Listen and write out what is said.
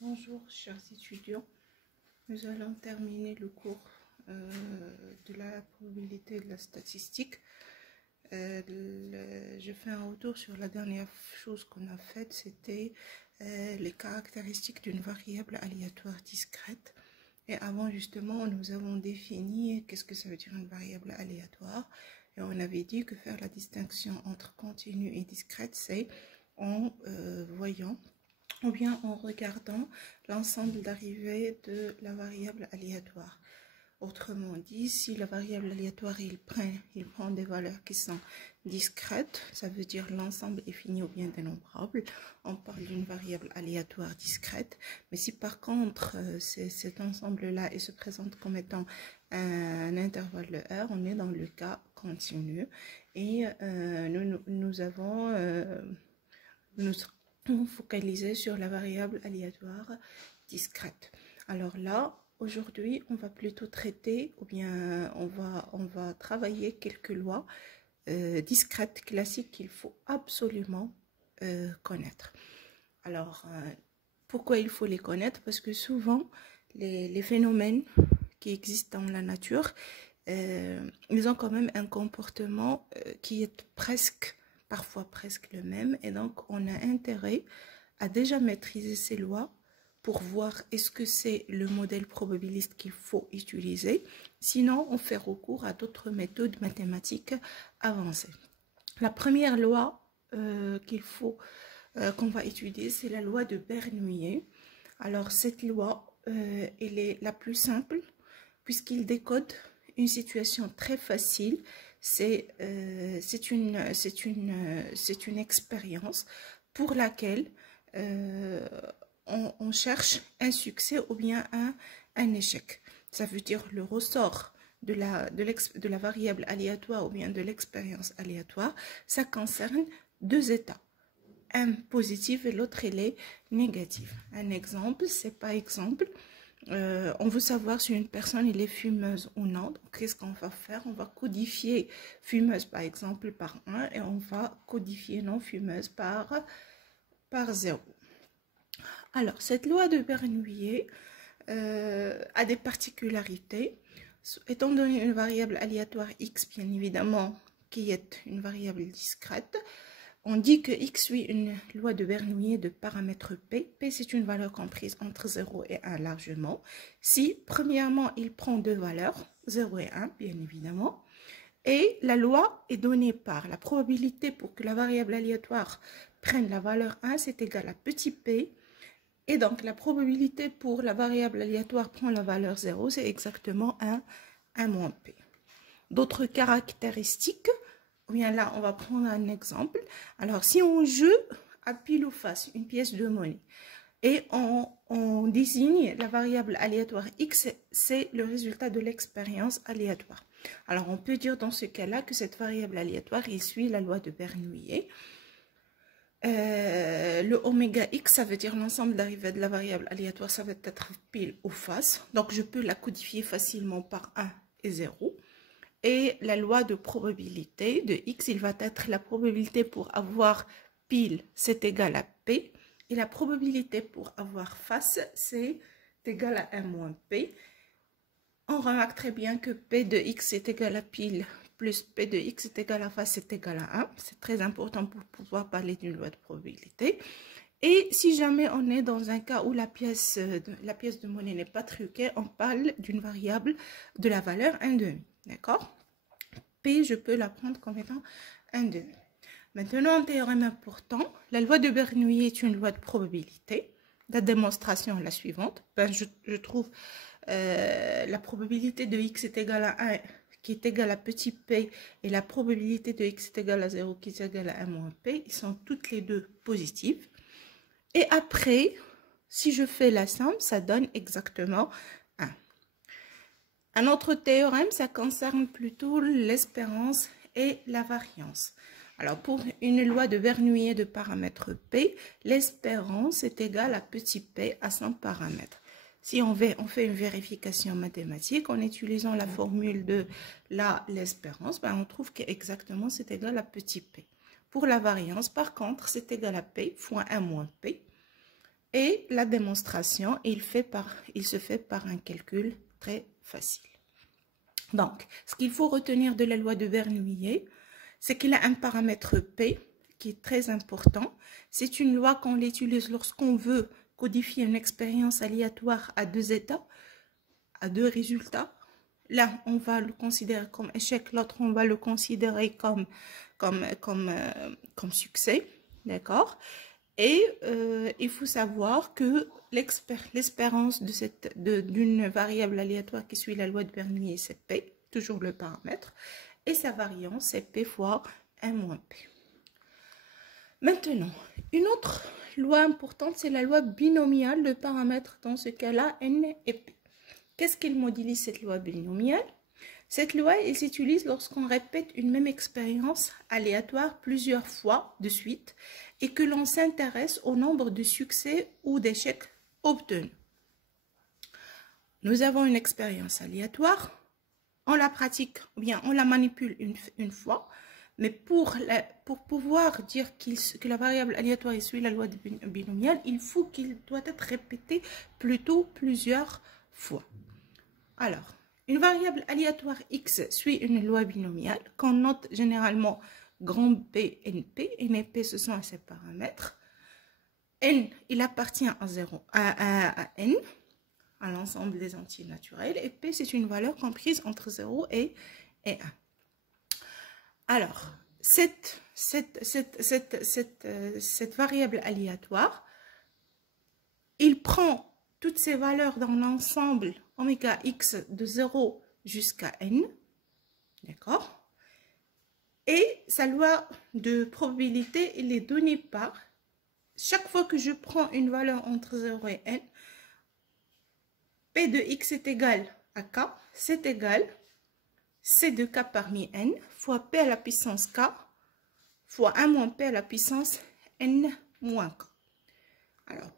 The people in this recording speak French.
Bonjour chers étudiants, nous allons terminer le cours de la probabilité et de la statistique. Je fais un retour sur la dernière chose qu'on a faite, c'était les caractéristiques d'une variable aléatoire discrète. Et avant justement, nous avons défini qu'est-ce que ça veut dire une variable aléatoire. Et on avait dit que faire la distinction entre continue et discrète, c'est en voyant ou bien en regardant l'ensemble d'arrivées de la variable aléatoire. Autrement dit, si la variable aléatoire il prend des valeurs qui sont discrètes, ça veut dire l'ensemble est fini ou bien dénombrable, on parle d'une variable aléatoire discrète. Mais si par contre cet ensemble-là se présente comme étant un intervalle de R, on est dans le cas continu et nous focaliser sur la variable aléatoire discrète. Alors là, aujourd'hui, on va plutôt traiter, ou bien on va travailler quelques lois discrètes, classiques qu'il faut absolument connaître. Alors, pourquoi il faut les connaître? Parce que souvent, les phénomènes qui existent dans la nature, ils ont quand même un comportement qui est parfois presque le même, et donc on a intérêt à déjà maîtriser ces lois pour voir est-ce que c'est le modèle probabiliste qu'il faut utiliser. Sinon, on fait recours à d'autres méthodes mathématiques avancées. La première loi qu'on va étudier, c'est la loi de Bernoulli. Alors cette loi, elle est la plus simple puisqu'il décode une situation très facile. C'est une expérience pour laquelle on cherche un succès ou bien un échec. Ça veut dire le ressort de la variable aléatoire ou bien de l'expérience aléatoire, ça concerne deux états. Un positif et l'autre il est négatif. Un exemple, c'est par exemple, on veut savoir si une personne elle est fumeuse ou non. Donc, qu'est-ce qu'on va faire? On va codifier fumeuse par exemple par 1 et on va codifier non fumeuse par 0. Alors, cette loi de Bernoulli a des particularités. Étant donné une variable aléatoire x, bien évidemment, qui est une variable discrète, on dit que x suit une loi de Bernoulli de paramètre p. P, c'est une valeur comprise entre 0 et 1 largement. Si, premièrement, il prend deux valeurs, 0 et 1, bien évidemment, et la loi est donnée par la probabilité pour que la variable aléatoire prenne la valeur 1, c'est égal à petit p. Et donc, la probabilité pour la variable aléatoire prend la valeur 0, c'est exactement 1 moins p. D'autres caractéristiques, bien là, on va prendre un exemple. Alors, si on joue à pile ou face une pièce de monnaie et on désigne la variable aléatoire x, c'est le résultat de l'expérience aléatoire. Alors, on peut dire dans ce cas-là que cette variable aléatoire, il suit la loi de Bernoulli. Le oméga x, ça veut dire l'ensemble d'arrivées de la variable aléatoire, ça va être pile ou face. Donc, je peux la codifier facilement par 1 et 0. Et la loi de probabilité de x, il va être la probabilité pour avoir pile, c'est égal à p. Et la probabilité pour avoir face, c'est égal à 1 moins p. On remarque très bien que p de x est égal à pile plus p de x est égal à face est égal à 1. C'est très important pour pouvoir parler d'une loi de probabilité. Et si jamais on est dans un cas où la pièce de monnaie n'est pas truquée, on parle d'une variable de la valeur 1,5. D'accord? P, je peux la prendre comme étant 1,5. Maintenant, un théorème important. La loi de Bernoulli est une loi de probabilité. La démonstration est la suivante. Je trouve la probabilité de x est égale à 1 qui est égale à petit p et la probabilité de x est égale à 0 qui est égale à 1 moins p. Ils sont toutes les deux positives. Et après, si je fais la somme, ça donne exactement 1. Un autre théorème, ça concerne plutôt l'espérance et la variance. Alors, pour une loi de Bernoulli de paramètre p, l'espérance est égale à petit p à 100 paramètres. Si on fait une vérification mathématique en utilisant la formule de l'espérance, on trouve qu'exactement c'est égal à petit p. Pour la variance, par contre, c'est égal à p fois 1 moins p. Et la démonstration, il se fait par un calcul très facile. Donc, ce qu'il faut retenir de la loi de Bernoulli, c'est qu'il a un paramètre P qui est très important. C'est une loi qu'on l'utilise lorsqu'on veut codifier une expérience aléatoire à deux états, à deux résultats. Là, on va le considérer comme échec, l'autre, on va le considérer comme succès, d'accord? Et il faut savoir que l'espérance d'une variable aléatoire qui suit la loi de Bernoulli, c'est P, toujours le paramètre, et sa variance, c'est P fois 1 moins P. Maintenant, une autre loi importante, c'est la loi binomiale, le paramètre dans ce cas-là, N et P. Qu'est-ce qu'il modélise cette loi binomiale? Cette loi, elle s'utilise lorsqu'on répète une même expérience aléatoire plusieurs fois de suite et que l'on s'intéresse au nombre de succès ou d'échecs obtenus. Nous avons une expérience aléatoire, on la pratique, ou bien on la manipule une fois, mais pour pouvoir dire que la variable aléatoire suit la loi binomiale, il faut qu'il doit être répété plutôt plusieurs fois. Alors, une variable aléatoire x suit une loi binomiale qu'on note généralement grand P, NP. N et P, ce sont ses paramètres. N, il appartient à N, à l'ensemble des entiers naturels. Et P, c'est une valeur comprise entre 0 et 1. Alors, cette variable aléatoire, il prend toutes ces valeurs dans l'ensemble oméga x de 0 jusqu'à n, d'accord? Et sa loi de probabilité, il est donné par, chaque fois que je prends une valeur entre 0 et n, p de x est égal à k, c'est égal c de k parmi n fois p à la puissance k fois 1 moins p à la puissance n moins k. Alors,